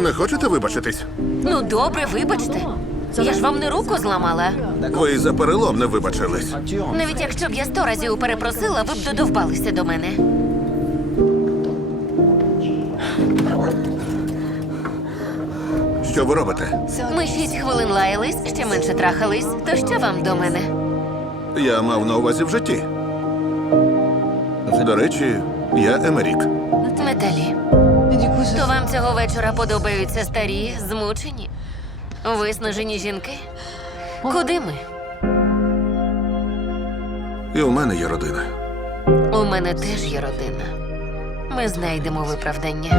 Не хочете вибачитись? Ну добре, вибачте. Я ж вам не руку зламала. Ви за перелом не вибачились. Навіть якщо б я сто разів перепросила, ви б додовбалися до мене. Що ви робите? Ми шість хвилин лаялись, ще менше трахались. То що вам до мене? Я мав на увазі в житті. До речі, я Емерік. Металі. Цього вечора подобаються старі, змучені, виснажені жінки. Куди ми? І у мене є родина. У мене теж є родина. Ми знайдемо виправдання.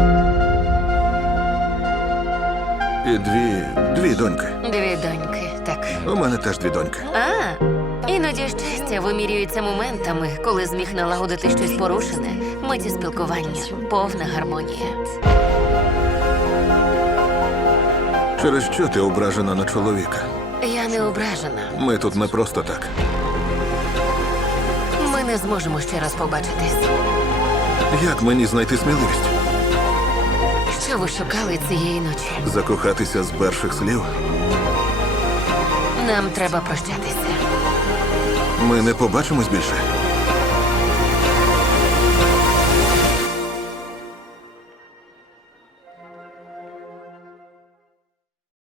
І дві дві доньки. Дві доньки, так. У мене теж дві доньки. А, іноді щастя вимірюється моментами, коли зміг налагодити щось порушене, миті спілкування, повна гармонія. Через що ти ображена на чоловіка? Я не ображена. Ми тут не просто так. Ми не зможемо ще раз побачитись. Як мені знайти сміливість? Що ви шукали цієї ночі? Закохатися з перших слів? Нам треба прощатися. Ми не побачимось більше.